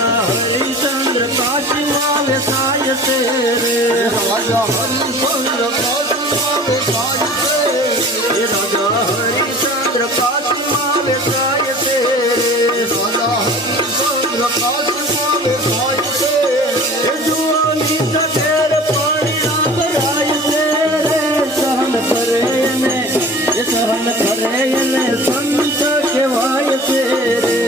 રાજા હરિચંદ્ર કાશીમાં વેસાય છે રે રાજા હરિચંદ્ર કાશીમાં વેસાય છે રાજા હરિચંદ્ર કાશીમાં વેસાય છે રાજા હરિચંદ્ર કાશીમાં વેસાય છે એ જુવાની સઠેર પાણી ના ભરાય છે રે સહન કરે એને એ સહન કરે એને સંત કહેવાય છે રે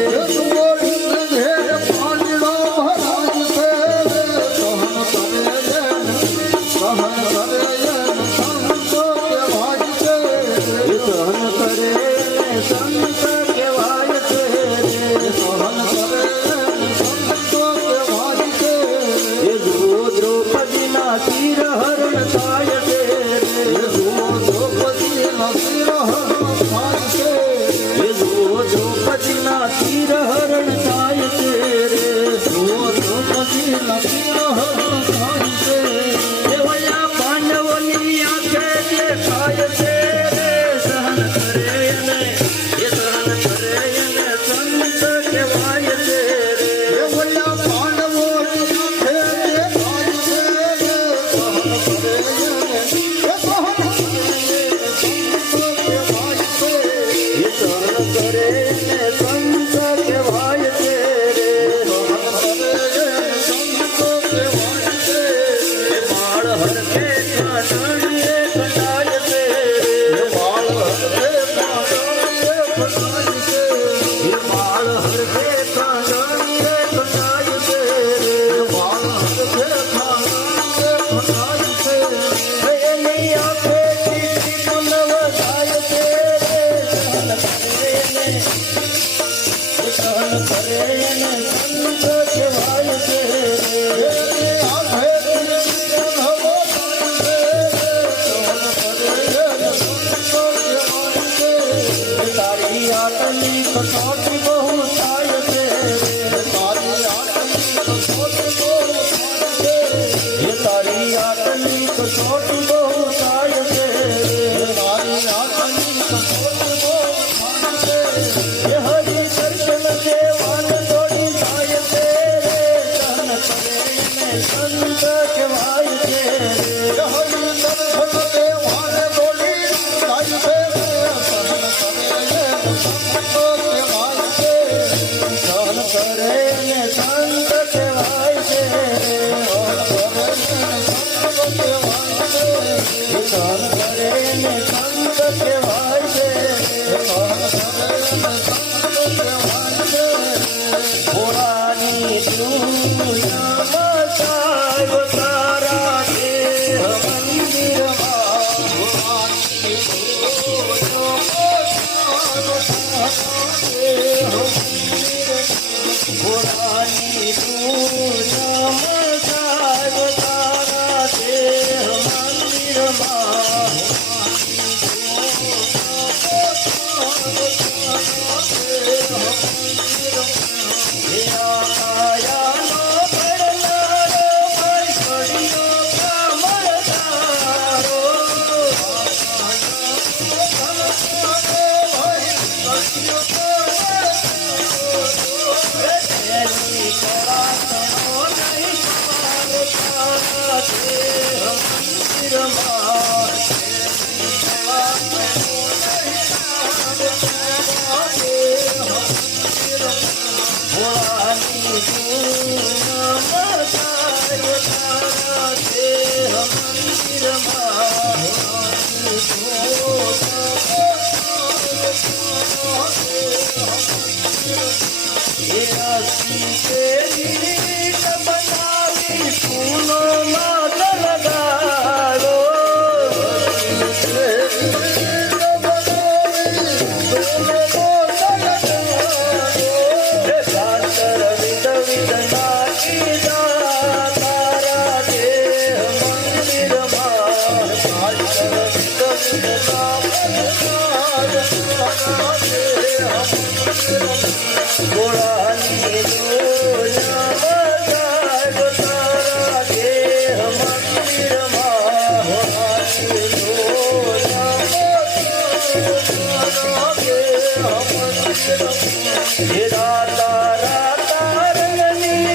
રાતા રાતા રંગની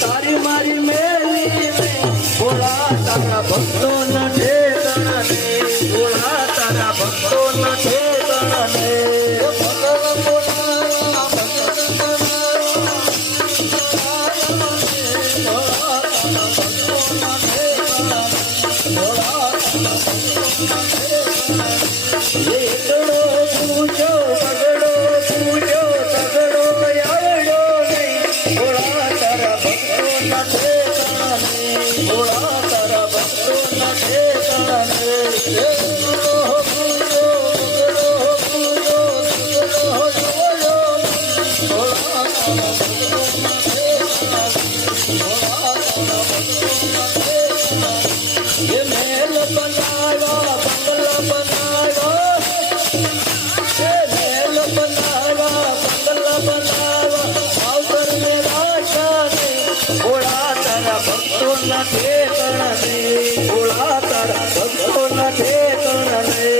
તારી મારી મેલી તારા ભક્તો ન ઠેકાણા ને ભોળા તારા ભક્તો ન ઠેકાણા ને એકડો પૂજો બગડો પૂજો તગડો આવડો નહીં ભોળા તારા ભક્તો ન ઠેકાણા ને ભોળા તારા ભક્તો ન ઠેકાણા ને ये महल बनावा बंगला बनावा ये महल बनावा बंगला बनावा आवकर में राजा ने भोला तारा भक्तो न ठेकाણા ने भोला तारा भक्तो न ठेकाણા ने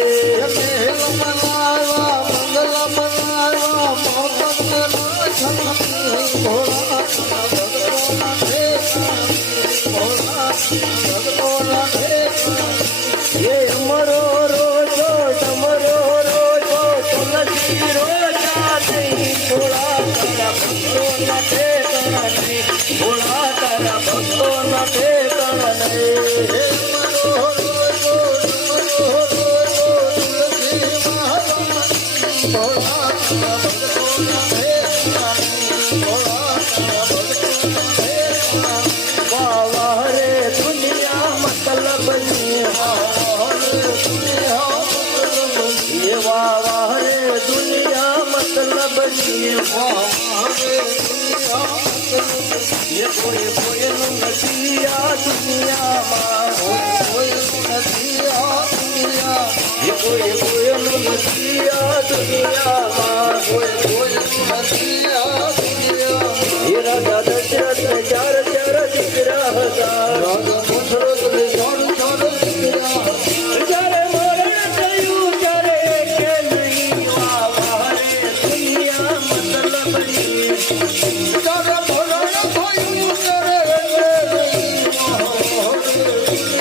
ये अमरो रोजो डमरो रोजो तुलसी रोजा नहीं भोला तारा भक्तो न ठेकाણા ने भोला तारा भक्तो न ठेकाણા ने वाह वाह रे दुनिया मतलब ये वाह वाह रे दुनिया मतलब ये कोई कोयનું નથી આ દુનિયામાં ये कोई कोयનું નથી આ દુનિયામાં ये राजा દશરથને ચાર ચાર દીકરા હતા. રાજા દશરથને ચાર ચાર દીકરા હતા. જ્યારે મરણ થયું ત્યારે એકે નહીં વારે દુનિયા મતલબની. જ્યારે મરણ થયું ત્યારે વારે દુનિયા મતલબની.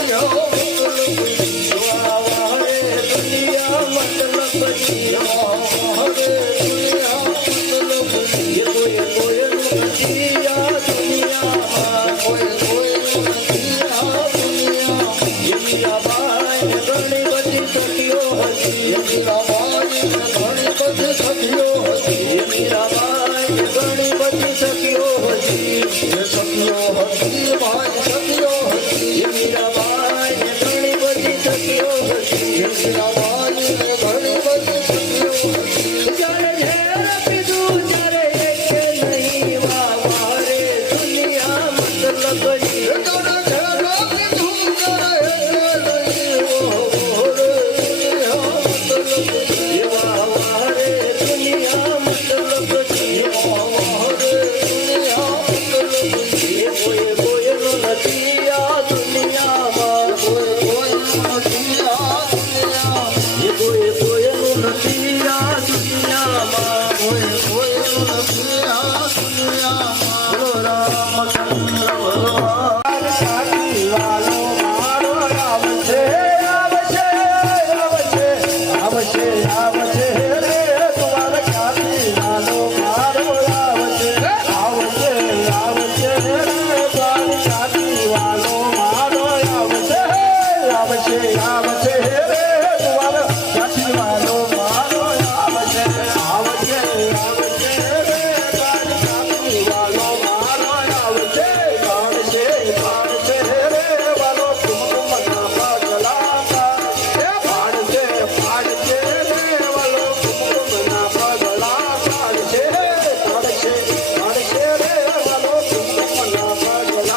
એ કોઈ કોઈનું નથી આ દુનિયામાં. એ મીરાબાઈ ઘણી બધી સખીઓ હતી. એ મીરાબાઈ ઘણી બધી સખીઓ હતી. એ મીરાબાઈ ઘણી બધી સખીઓ હતી. જ્યારે ઝેર પીધું ત્યારે એકે નહીં વારે દુનિયા મતલબની. એવા વારે દુનિયા મતલબની. એ કોઈ કોઈનું નથી આ દુનિયામાં. એ કોઈ કોઈનું નથી આ દુનિયામાં. બોલો રામચંદ્ર ભગવાન સાથી વાલો મારો આવશે આવશે આવશે આવશે આવશે રે તમાર સાથી વાલો મારો આવશે આવશે આવશે રે તમાર સાથી વાલો મારો આવશે આવશે આવશે રે તમાર સાથી વાલો મારો આવશે આવશે આવશે રે તમાર સાથી વાલો મારો આવશે આવશે આવશે રે વાલો કુમકુમના પગલા પાડશે પાડશે રે વાલો કુમકુમના પગલા પાડશે પાડશે પાડશે રે વાલો કુમકુમના પગલા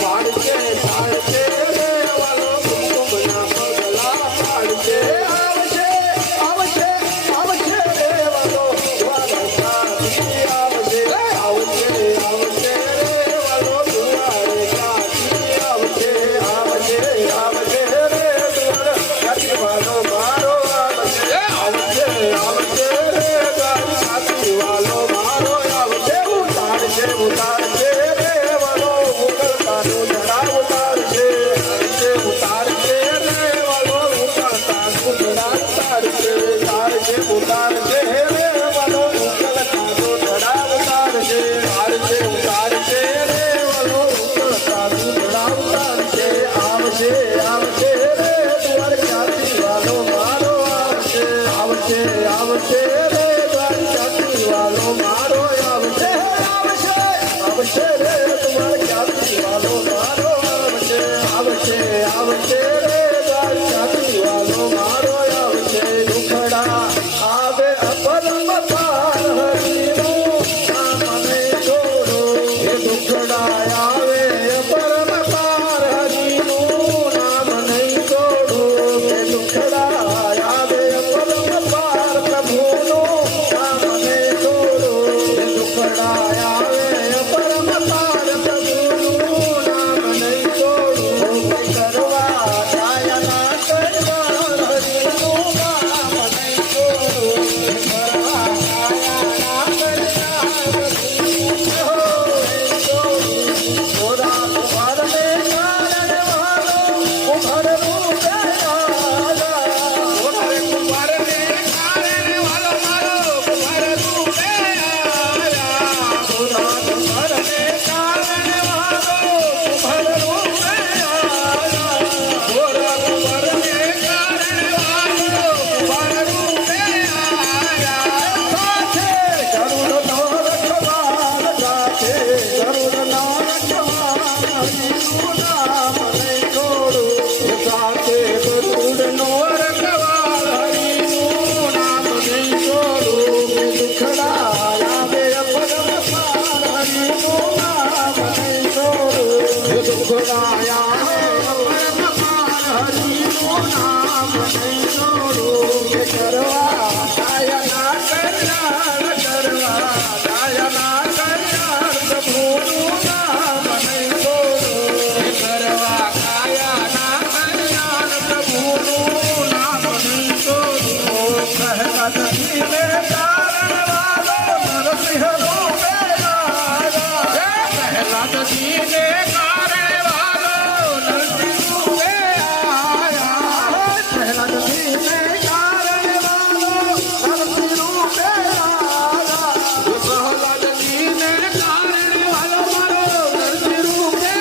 પાડશે પાડશે રે વાલો કુમકુમના પગલા પાડશે આવશે આવશે આવશે રે વાલો સાથી આવશે આવશે આવશે રે વાલો દુઆરે સાથી આવશે આવશે આવશે રે દુઆરે સાથી વાલો મારો આવશે આવશે આવશે રે ગાડી સાથી વાલો મારો આવશે ઉતારશે ઉતારશે રે વાલો ઉકળતાનું જરા ઉતારશે ઉતારશે રે વાલો ઉકળતાનું જરા ઉતારશે ઉતારશે ઉતારશે રે વાલો ઉકળતાનું જરા ઉતારશે ઉતારશે ઉતારશે રે વાલો ઉકળતાનું જરા ઉતારશે આવશે આવશે રે દ્વારકાથી વાલો મારો આવશે આવશે આવશે રે દ્વારકાથી વાલો મારો આવશે આવશે આવશે રે દ્વારકાથી વાલો મારો આવશે આવશે આવશે રે દ્વારકાથી વાલો મારો આવશે દુખડા આવે અપરમ પાર હરિનું નામ નહીં છોડો એ દુખડા આવે અપરમ પાર હરિનું નામ નહીં છોડો એ દુખડા આવે અપરમ પાર પ્રભુનું નામ નહીં છોડો એ દુખડા આવે અપરમ પાર પ્રભુનું નામ નહીં છોડો કરવા જાય ના કરવા હરિનું નામ નહીં છોડો કરવા જાય ના થોડા કુમાર ને કારણ વાલો કુમાર રૂપે આયા થોડા કુમાર ને કારણ વાલો મારો કુમાર રૂપે આયા થોડા કુમાર ને કારણ વાલો કુમાર રૂપે આયા થોડા કુમાર ને કારણ વાલો કુમાર રૂપે આયા સાથે ગરુડ નો રખવાલ સાથે ગરુડ નો રખવાલ હરિનું નામ નહીં છોડું સાથે ગરુડ નો રખવાલ હરિનું નામ નહીં છોડું દુખડા આવે અપરમ પાર હરિનું નામ નહીં છોડું દુખડા આવે અપરમ પાર હરિનું નામ નહીં છોડું કરવા દાયા ના કલ્યાણ કરવા દાયા ના કલ્યાણ પ્રભુ રાજજીને કારણે વાલો નરસિંહ રૂપે આયા. પ્રહલાદજીને કારણે વાલો નરસિંહ રૂપે આયા. પ્રહલાદજીને કારણે વાલો મારો નરસિંહ રૂપે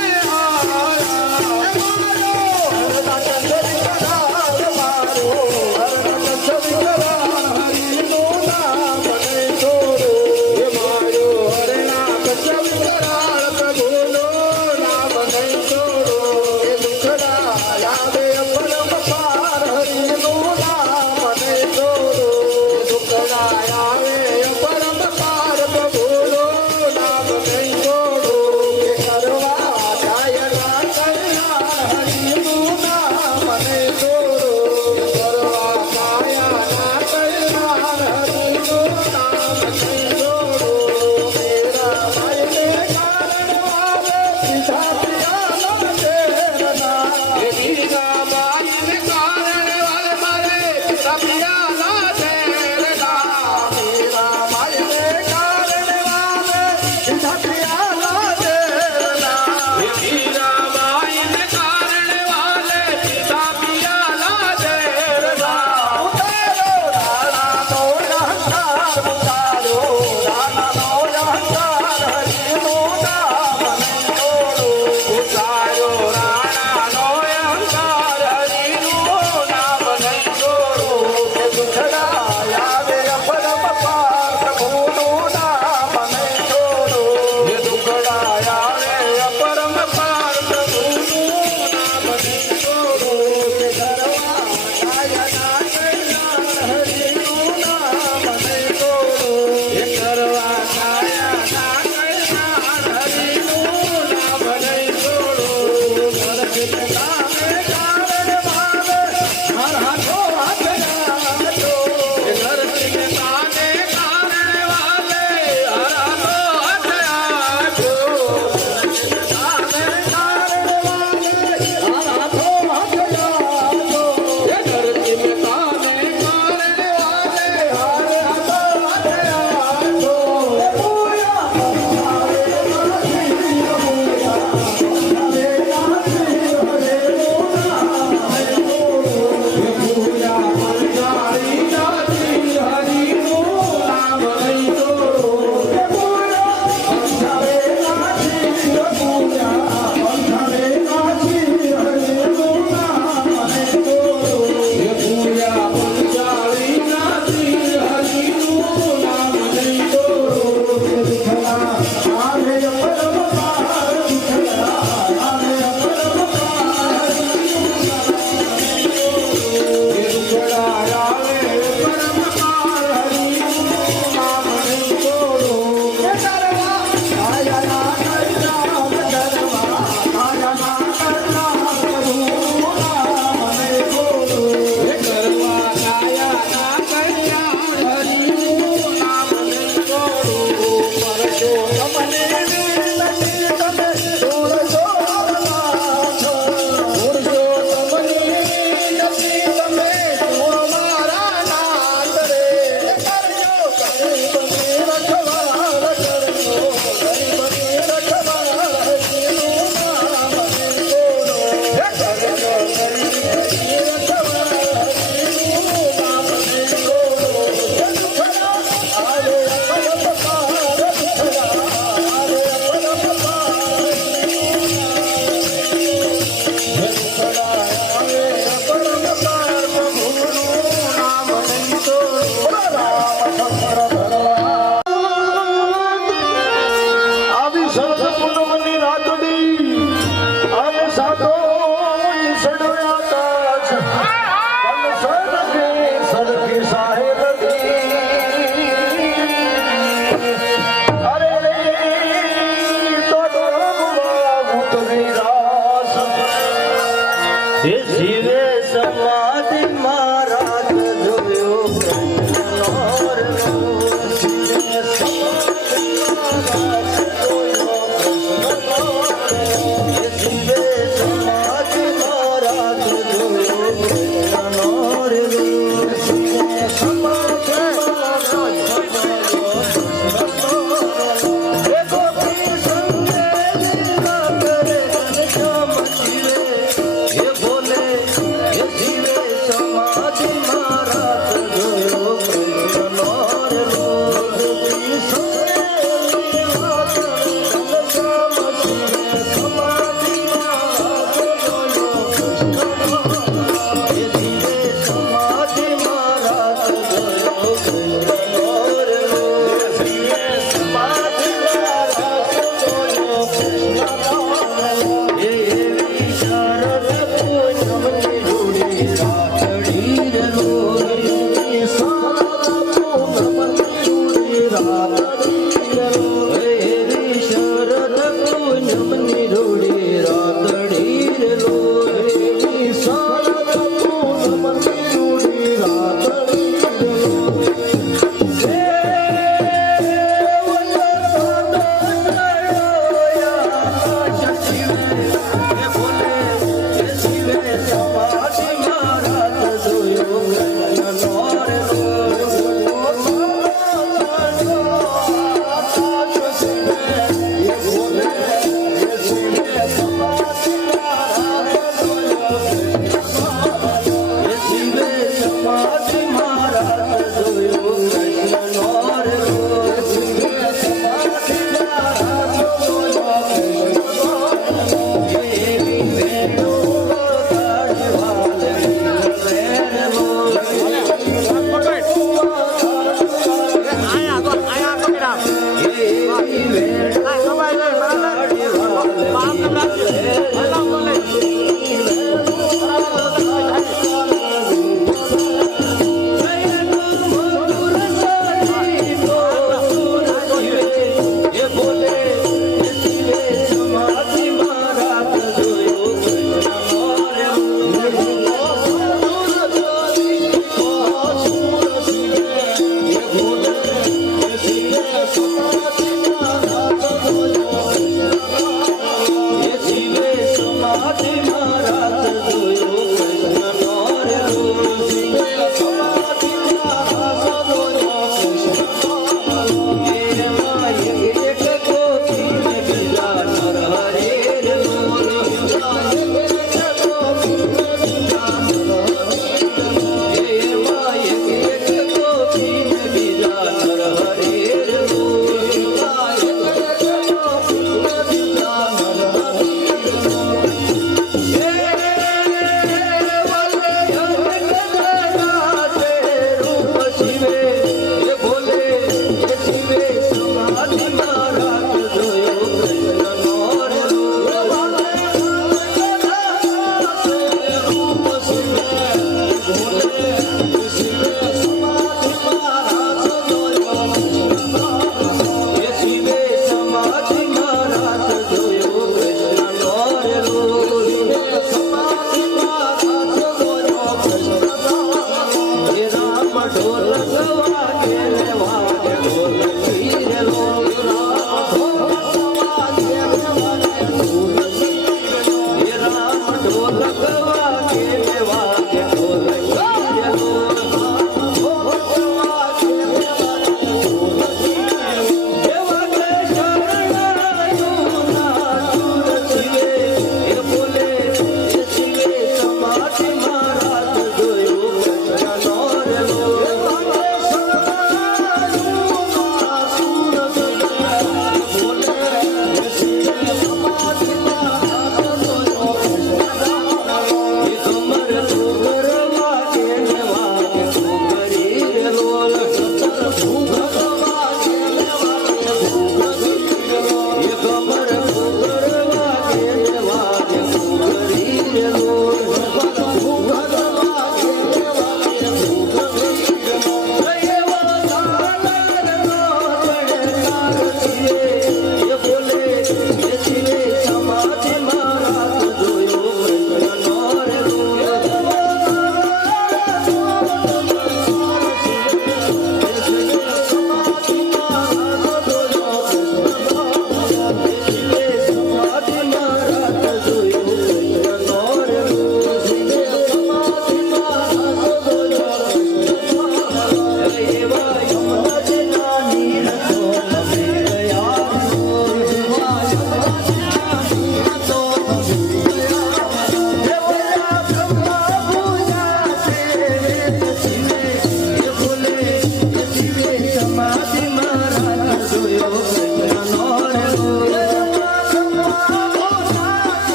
પૂનમની રૂડી રાતડી રે લોરી શારદ પૂનમની રૂડી રાતડી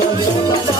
Thank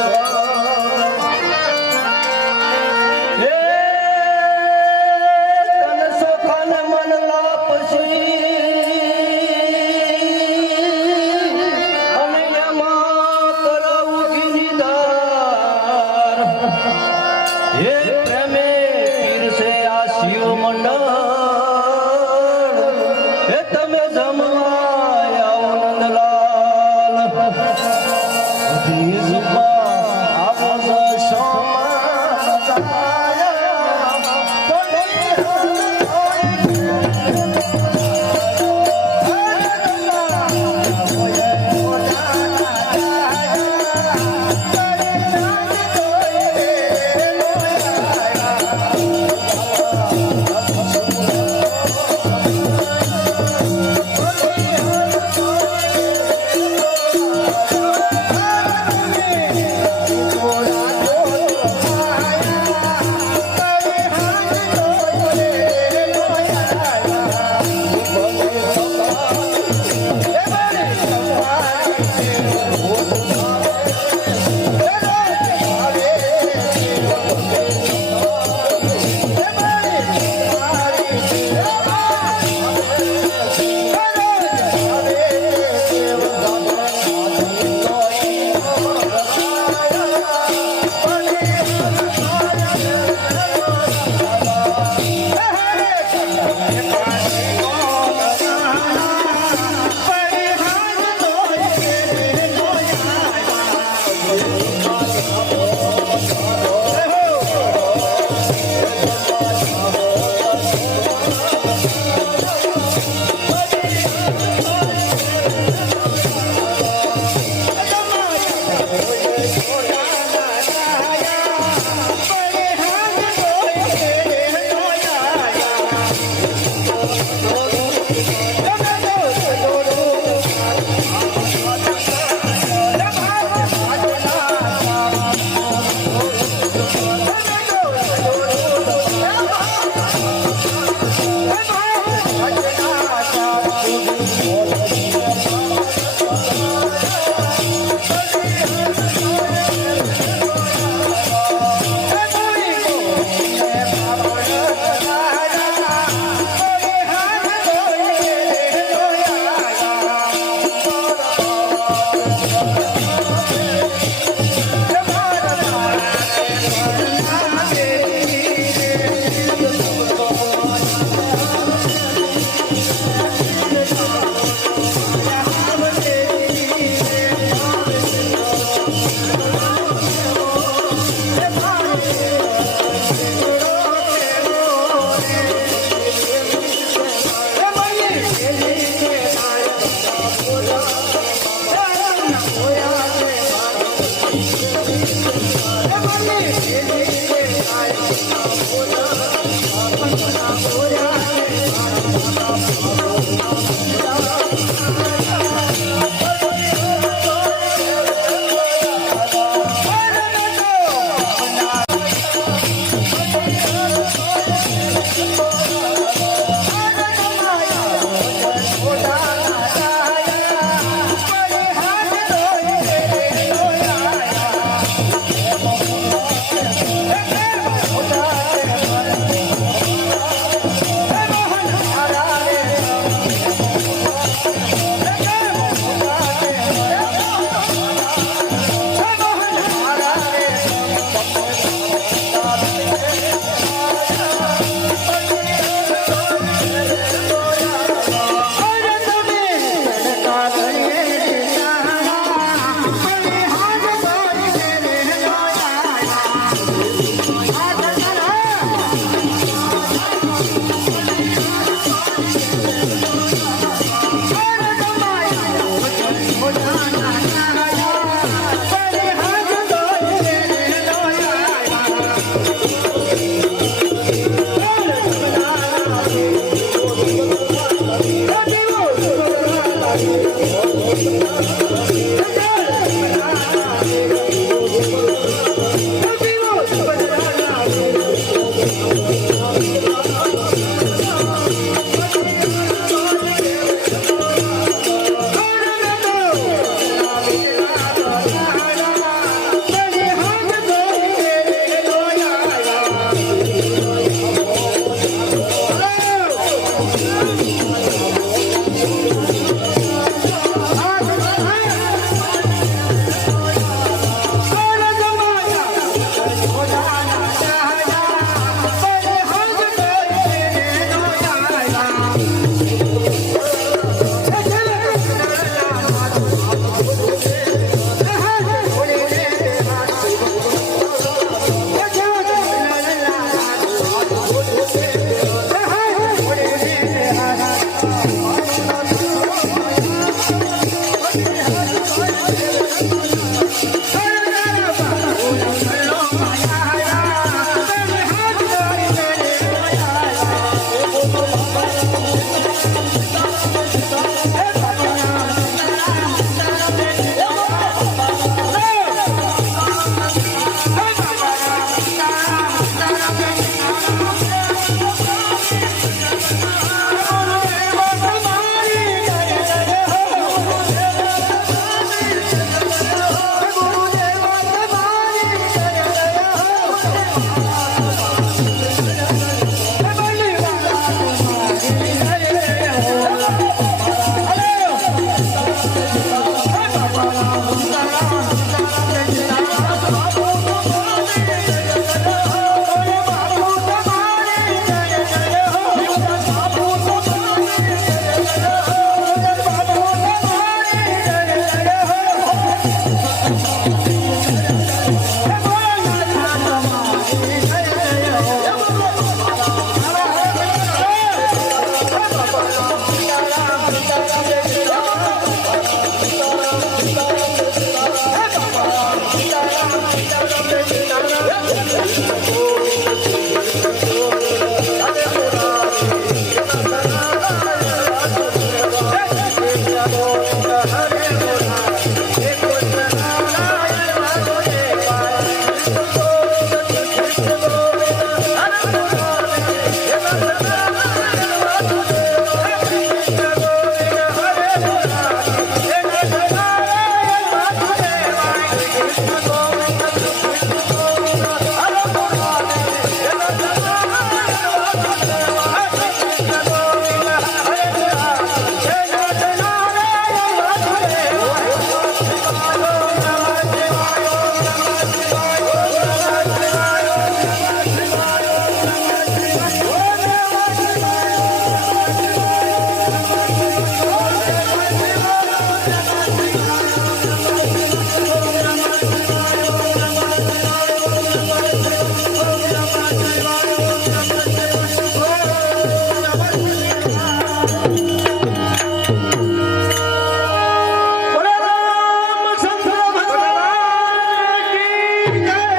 હે તન સોખાને મન લાપસી અને એમાં કરાવું ગિરિદાર હે પ્રેમે પીરસે આ શિવ મંડળ હે તમે જમવા આવો નંદલાલ ભગવાન કી જય.